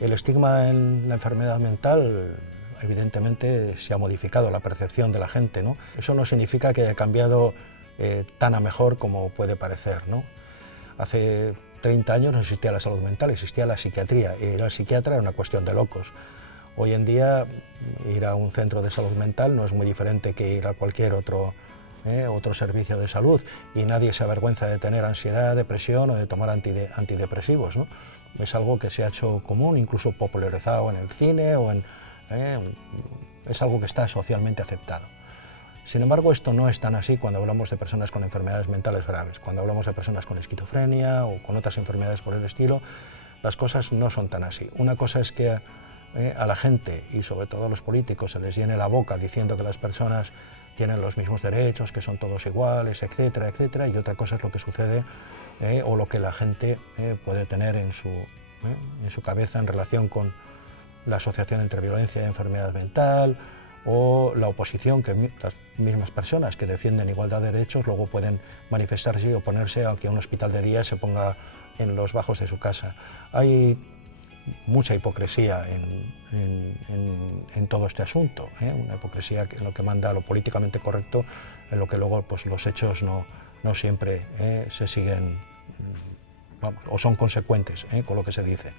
El estigma en la enfermedad mental, evidentemente, se ha modificado la percepción de la gente, ¿no? Eso no significa que haya cambiado tan a mejor como puede parecer, ¿no? Hace 30 años no existía la salud mental, existía la psiquiatría, y ir al psiquiatra era una cuestión de locos. Hoy en día, ir a un centro de salud mental no es muy diferente que ir a cualquier otro servicio de salud, y nadie se avergüenza de tener ansiedad, depresión o de tomar antidepresivos, ¿no? Es algo que se ha hecho común, incluso popularizado en el cine, es algo que está socialmente aceptado. Sin embargo, esto no es tan así cuando hablamos de personas con enfermedades mentales graves. Cuando hablamos de personas con esquizofrenia o con otras enfermedades por el estilo, las cosas no son tan así. Una cosa es que a la gente, y sobre todo a los políticos, se les llene la boca diciendo que las personas tienen los mismos derechos, que son todos iguales, etcétera, etcétera, y otra cosa es lo que sucede o lo que la gente puede tener en su cabeza en relación con la asociación entre violencia y enfermedad mental, o la oposición que las mismas personas que defienden igualdad de derechos luego pueden manifestarse y oponerse a que un hospital de día se ponga en los bajos de su casa. Hay mucha hipocresía en todo este asunto, una hipocresía en lo que manda lo políticamente correcto, en lo que luego pues, los hechos no siempre se siguen, vamos, o son consecuentes con lo que se dice.